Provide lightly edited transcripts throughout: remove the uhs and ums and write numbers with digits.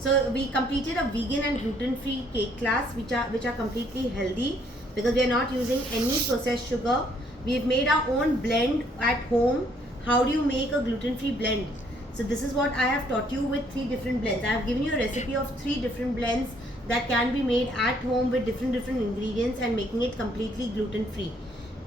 So we completed a vegan and gluten-free cake class, which are completely healthy because we are not using any processed sugar. We've made our own blend at home. How do you make a gluten-free blend? So this is what I have taught you with 3 different blends. I have given you a recipe of 3 different blends that can be made at home with different ingredients and making it completely gluten-free.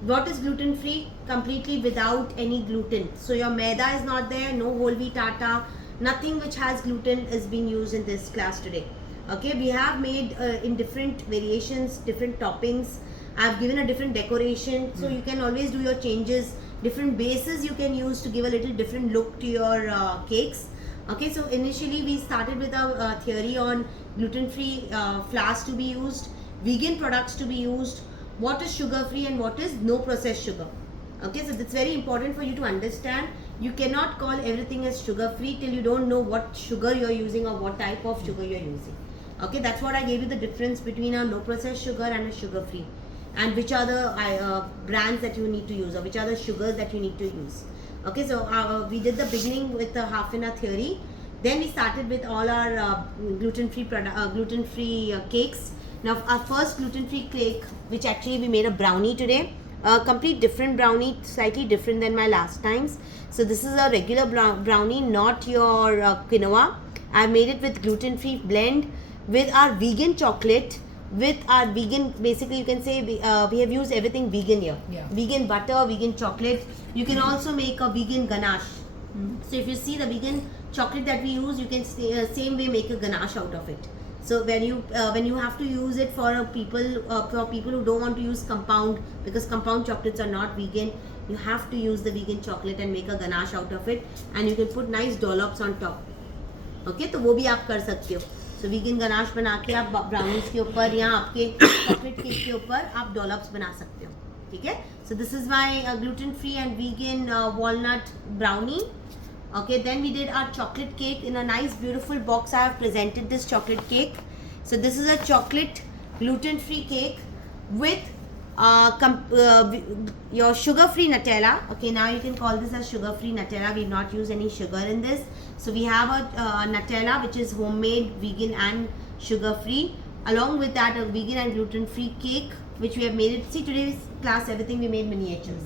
What is gluten-free? Completely without any gluten. So your maida is not there, no whole wheat atta, nothing which has gluten is being used in this class today. Okay, we have made in different variations, different toppings. I have given a different decoration, so you can always do your changes. Different bases you can use to give a little different look to your cakes. Okay, so initially we started with a theory on gluten-free flours to be used, vegan products to be used, what is sugar-free and what is no processed sugar. Okay, so that's very important for you to understand. You cannot call everything as sugar-free till you don't know what sugar you're using or what type of sugar you're using. Okay, that's what I gave you the difference between a no processed sugar and a sugar-free, and which are the brands that you need to use or which are the sugars that you need to use. Okay, so we did the beginning with the half an hour theory. Then we started with all our gluten-free cakes. Now our first gluten-free cake, which actually we made a brownie today, a complete different brownie, slightly different than my last times. So this is a regular brownie, not your quinoa. I made it with gluten-free blend with our vegan chocolate, with our vegan, basically you can say we have used everything vegan here. Yeah. Vegan butter, vegan chocolate. You can also make a vegan ganache. So if you see the vegan chocolate that we use, you can same way make a ganache out of it. So when you have to use it for people who don't want to use compound, because compound chocolates are not vegan, you have to use the vegan chocolate and make a ganache out of it, and you can put nice dollops on top. Okay, तो वो भी आप कर सकते हो. So vegan ganache बना के आप brownies के ऊपर या आपके chocolate cake के ऊपर आप dollops बना सकते हो. ठीक है? So this is my gluten-free and vegan walnut brownie. Okay, then we did our chocolate cake in a nice beautiful box. I have presented this chocolate cake. So this is a chocolate gluten-free cake with your sugar-free Nutella. Okay, now you can call this as sugar-free Nutella. We not use any sugar in this. So we have a Nutella which is homemade, vegan and sugar-free. Along with that, a vegan and gluten-free cake which we have made it. See, today's class everything we made miniatures.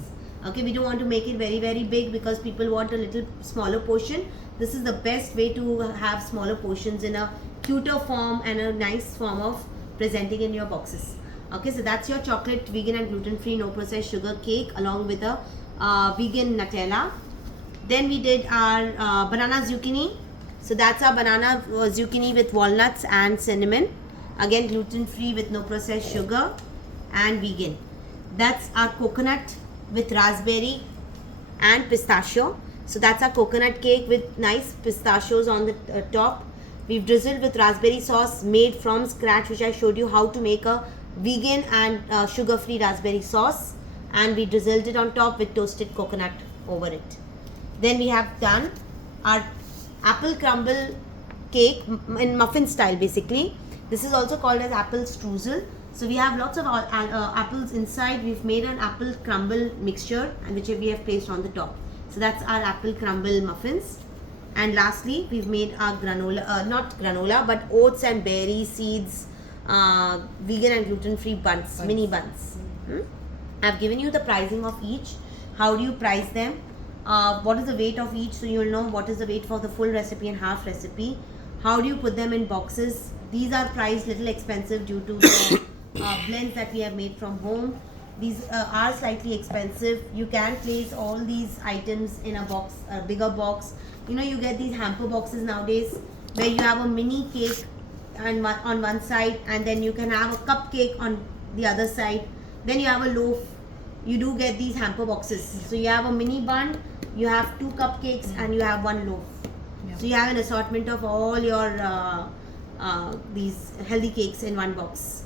Okay, we don't want to make it very big because people want a little smaller portion. This is the best way to have smaller portions in a cuter form and a nice form of presenting in your boxes. Okay, so that's your chocolate vegan and gluten-free no processed sugar cake along with a vegan Nutella. Then we did our banana zucchini. So that's our banana zucchini with walnuts and cinnamon. Again, gluten-free with no processed sugar and vegan. That's our coconut with raspberry and pistachio. So that's our coconut cake with nice pistachios on the top. We've drizzled with raspberry sauce made from scratch, which I showed you how to make a vegan and sugar-free raspberry sauce, and we drizzled it on top with toasted coconut over it. Then we have done our apple crumble cake in muffin style basically. This is also called as apple streusel. So we have lots of apples inside. We've made an apple crumble mixture and which we have placed on the top. So that's our apple crumble muffins. And lastly, we've made our granola, not granola, but oats and berry seeds, vegan and gluten-free buns, mini buns. I've given you the pricing of each. How do you price them? What is the weight of each, so you'll know what is the weight for the full recipe and half recipe. How do you put them in boxes? These are priced little expensive due to the blends that we have made from home. These are slightly expensive. You can place all these items in a box, a bigger box. You know, you get these hamper boxes nowadays where you have a mini cake and on one side, and then you can have a cupcake on the other side. Then you have a loaf. You do get these hamper boxes. So you have a mini bun, you have 2 cupcakes, and you have 1 loaf. So you have an assortment of all your these healthy cakes in one box.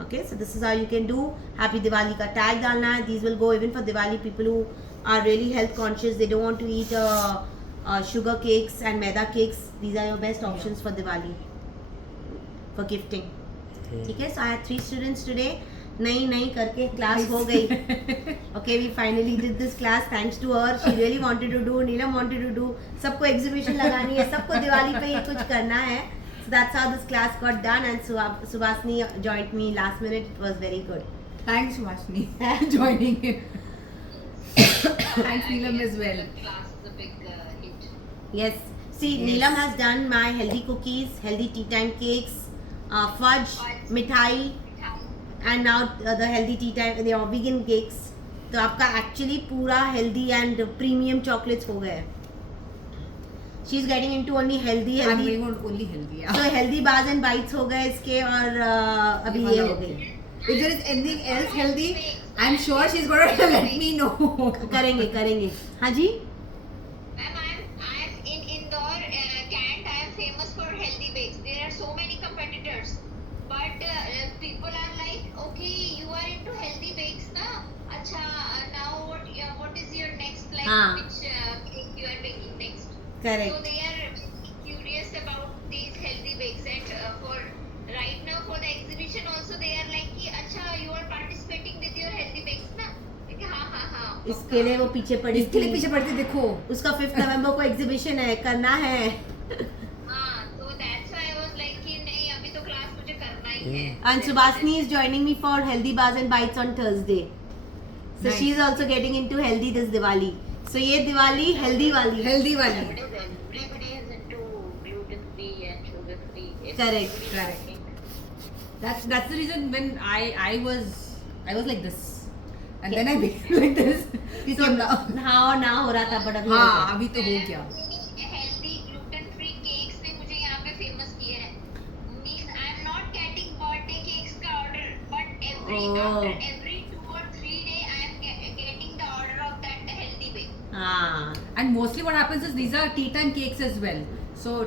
Okay, so this is how you can do. Happy Diwali ka tag dalna hai. These will go even for Diwali. People who are really health conscious, they don't want to eat sugar cakes and maida cakes. These are your best options for Diwali, for gifting. Okay, so I had 3 students today. Nahi karke class ho gayi. Okay, we finally did this class thanks to her. She really wanted to do, Neelam wanted to do. सबको exhibition लगानी है, सबको दिवाली पे ये कुछ करना है. So that's how this class got done, and Subhasini joined me last minute. It was very good. Thanks, Subhasini, joining in. Thanks, Neelam, as well. The class is a big hit. Yes. See, Yes. Neelam has done my healthy cookies, healthy tea time cakes, fudge, mithai, and now the healthy tea time, the vegan cakes. तो आपका actually पूरा healthy and premium chocolates हो गए. She's getting into only healthy. I'm going on only healthy. Yeah. So healthy bars and bites हो गए इसके और अभी ये हो गई. If there is anything else healthy, I'm sure she's gonna let me know. करेंगे. हाँ जी. Ma'am, I'm in Indore, Kent. I am famous for healthy bakes. There are so many competitors, but people are like, okay, you are into healthy bakes, na? Acha, now what is your next like? Which cake you are baking next? Correct. So they are curious about these healthy bakes, and for right now for the exhibition also they are like, कि अच्छा you are participating with your healthy bakes, ना? हाँ. इसके लिए वो पीछे पड़ी इसके लिए पीछे पड़ती देखो. उसका 5th नवंबर को एग्जीबिशन है, करना है. हाँ, तो that's why I was like कि नहीं अभी तो क्लास मुझे करना ही है. And Subhasini is joining me for healthy bars and bites on Thursday. So Nice. she is also getting into healthy this Diwali. So ये दिवाली healthy वाली. Healthy वाली. Everybody is into gluten-free and sugar-free. Correct. That's the reason when I was like this, and then I became like this. So हाँ और ना हो रहा था, but अभी हो हाँ गया. अभी तो हो गया. Healthy gluten-free cakes ने मुझे यहाँ पे famous किया है. Means I am not getting birthday cakes का order, but after every 2 or 3 days I am getting the order of that healthy bake. हाँ. And mostly what happens is these are tea time cakes as well.